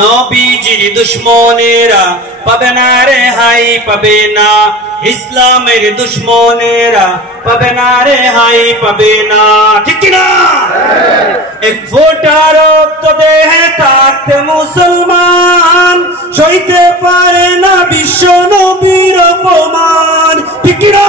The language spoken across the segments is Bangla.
নবীজির দুশমনেরা পাবে না রেহাই পাবে না, ইসলামের দুশমনেরা পাবে না রেহাই পাবে না, ঠিক কি না? এক ফোঁটা রক্ত দেহে থাকতে মুসলমান সইতে পারে না বিশ্ব নবীর অপমান, ঠিক কি না?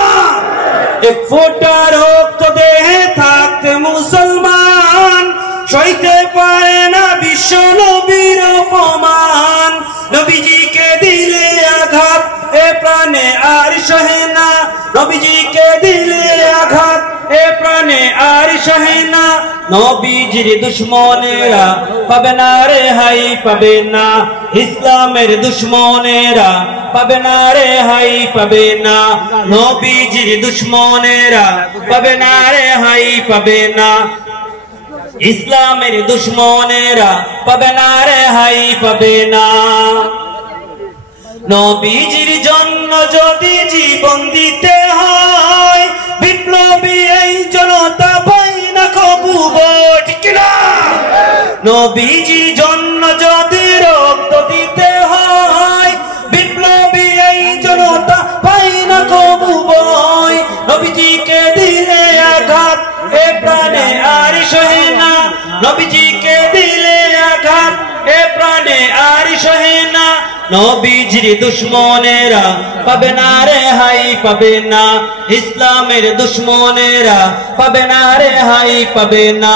এক ফোঁটা রক্ত দেহে থাকতে মুসলমান সইতে পারে না বিশ্ব নবীর অপমান। নবীজিকে দিলে আঘাত এ প্রাণে আর সহে না, নবীজিকে দিলে আঘাত এ প্রাণে আর সহে না। নবীজির দুশমনেরা পাবে না রেহাই পাবে না, ইসলামের দুশমনেরা পাবে না রেহাই পাবে না। নবীজির দুশমনেরা পাবে না রেহাই পাবে না, ইসলামের দুশমনেরা পাবে না রেহাই পাবে না। নবীজির জন্য যদি জীবন দিতে হয়, বিপ্লবী এই জনতা পাই না কবু গো, ঠিক না? নবীজির জন্য যদি রক্ত দিতে হয়, বিপ্লবী এই জনতা পাই না কবু বই। নবীজিকে দিলে আঘাত এ প্রাণে আর সহে না, নবীজিকে দিলে আঘাত এ প্রাণে আর সহে না। নবীজির দুশমনেরা পাবে না রেহাই পাবে না, ইসলামের দুশমনেরা পাবে না রেহাই পাবে না।